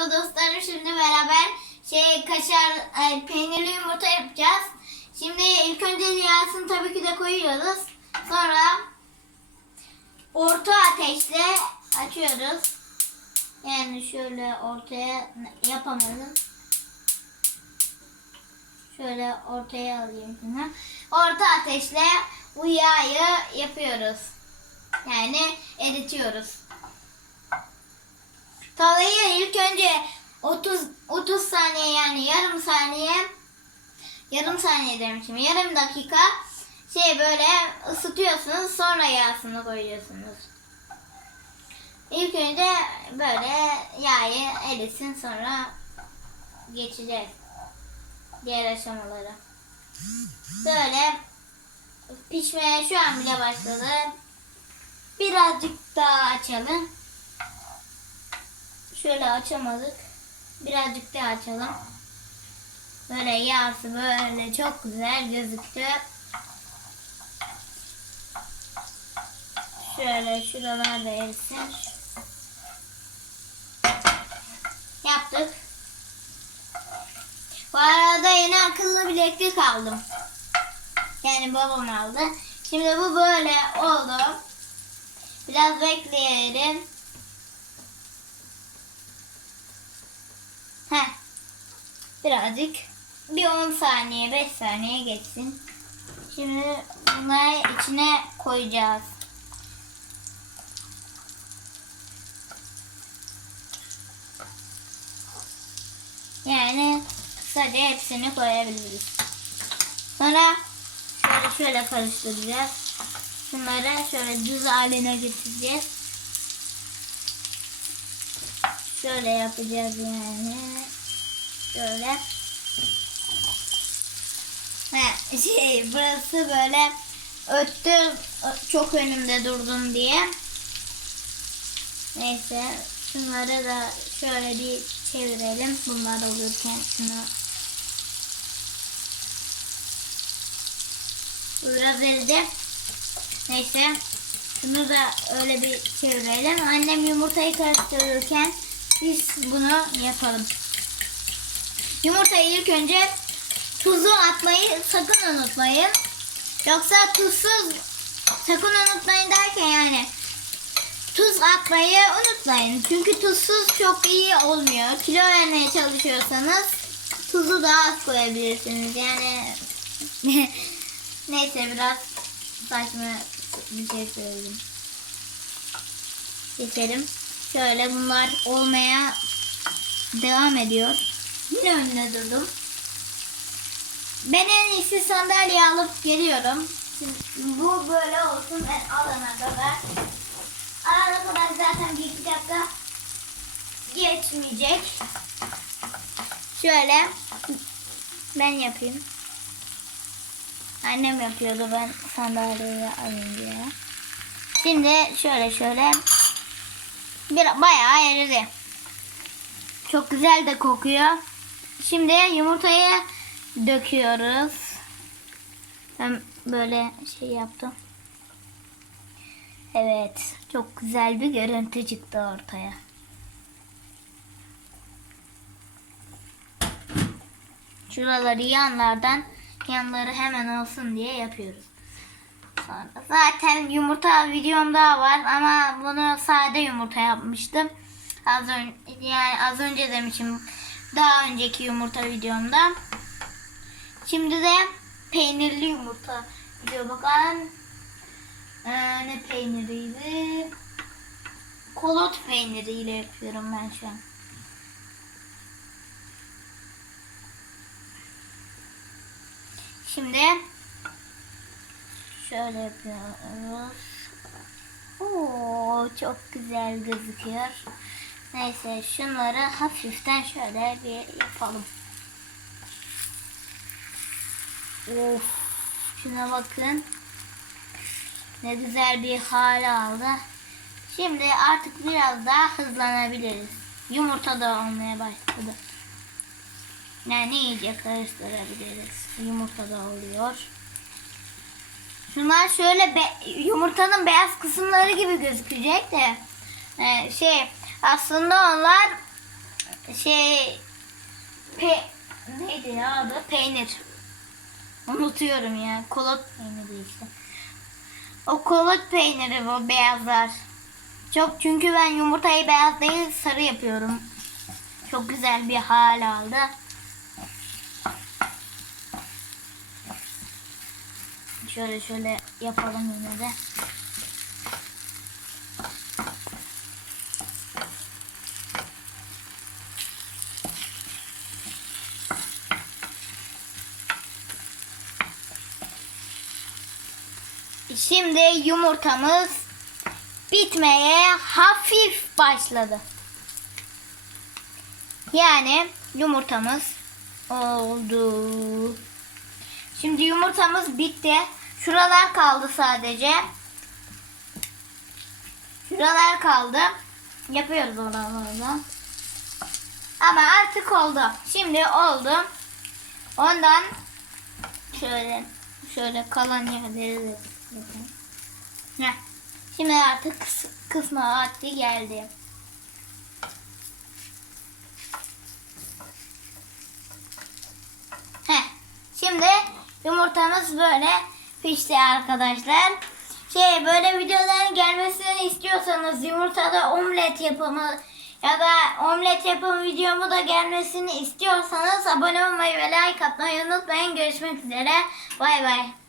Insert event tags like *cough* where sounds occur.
Merhaba dostlarım. Şimdi beraber şey kaşar ay, peynirli yumurta yapacağız. Şimdi ilk önce yağsını tabii ki de koyuyoruz. Sonra orta ateşle açıyoruz. Yani şöyle ortaya yapamadım. Şöyle ortaya alayım şimdi. Orta ateşle bu yağı yapıyoruz. Yani eritiyoruz. Tavayı ilk önce 30 30 saniye yani yarım saniye yarım saniye demişim. Yarım dakika şey böyle ısıtıyorsunuz sonra yağsını koyuyorsunuz. İlk önce böyle yağı erisin sonra geçeceğiz diğer aşamalara. Böyle pişmeye şu an bile başladı. Birazcık daha açalım. Şöyle açamadık. Birazcık daha açalım. Böyle yağsı böyle çok güzel gözüktü. Şöyle şuralar da erisin. Yaptık. Bu arada yeni akıllı bileklik aldım. Yani babam aldı. Şimdi bu böyle oldu. Biraz bekleyelim. Heh. Birazcık bir 10 saniye 5 saniye geçsin. Şimdi bunları içine koyacağız. Yani sadece hepsini koyabiliriz. Sonra şöyle şöyle karıştıracağız. Şunları şöyle düz haline getireceğiz. Şöyle yapacağız yani. Şöyle. Ha, şey burası böyle öttü çok önümde durdum diye. Neyse şunları da şöyle bir çevirelim. Bunlar olurken şunu biraz eridi. Neyse. Şunu da öyle bir çevirelim. Annem yumurtayı karıştırırken biz bunu yapalım. Yumurtayı ilk önce tuzu atmayı sakın unutmayın. Yoksa tuzsuz sakın unutmayın derken yani tuz atmayı unutmayın. Çünkü tuzsuz çok iyi olmuyor. Kilo vermeye çalışıyorsanız tuzu daha az koyabilirsiniz. Yani *laughs* neyse biraz saçma bir şey söyledim. Geçelim. Şöyle bunlar olmaya devam ediyor. Yine önüne durdum. Ben en iyisi sandalye alıp geliyorum. Siz, bu böyle olsun ben alana kadar. Alana kadar zaten bir iki dakika geçmeyecek. Şöyle ben yapayım. Annem yapıyordu ben sandalyeyi diye. Şimdi şöyle şöyle bir bayağı eridi. Çok güzel de kokuyor. Şimdi yumurtayı döküyoruz. Ben böyle şey yaptım. Evet, çok güzel bir görüntü çıktı ortaya. Şuraları yanlardan yanları hemen olsun diye yapıyoruz. Sonra zaten yumurta videom daha var ama bunu sade yumurta yapmıştım. Az önce yani az önce demişim daha önceki yumurta videomda. Şimdi de peynirli yumurta video bakalım. Ee, ne peyniriydi? Kolot peyniriyle yapıyorum ben şu an. Şimdi şöyle yapıyoruz. Oo, çok güzel gözüküyor. Neyse şunları hafiften şöyle bir yapalım. Of, şuna bakın. Ne güzel bir hale aldı. Şimdi artık biraz daha hızlanabiliriz. Yumurta da olmaya başladı. Yani iyice karıştırabiliriz. Yumurta da oluyor. Şunlar şöyle be- yumurtanın beyaz kısımları gibi gözükecek de e, şey aslında onlar şey pe neydi ya adı? Peynir. Unutuyorum ya. Kolot peyniri işte. O kolot peyniri bu beyazlar. Çok çünkü ben yumurtayı beyaz değil sarı yapıyorum. Çok güzel bir hal aldı. Şöyle şöyle yapalım yine de. Şimdi yumurtamız bitmeye hafif başladı. Yani yumurtamız oldu. Şimdi yumurtamız bitti. Şuralar kaldı sadece. Şuralar kaldı. Yapıyoruz oralarda. Ama artık oldu. Şimdi oldu. Ondan şöyle şöyle kalan yerleri de. Heh. Şimdi artık kıs kısma vakti geldi. Heh. Şimdi yumurtamız böyle pişti arkadaşlar. Şey böyle videoların gelmesini istiyorsanız yumurtada omlet yapımı ya da omlet yapım videomu da gelmesini istiyorsanız abone olmayı ve like atmayı unutmayın. Görüşmek üzere. Bay bay.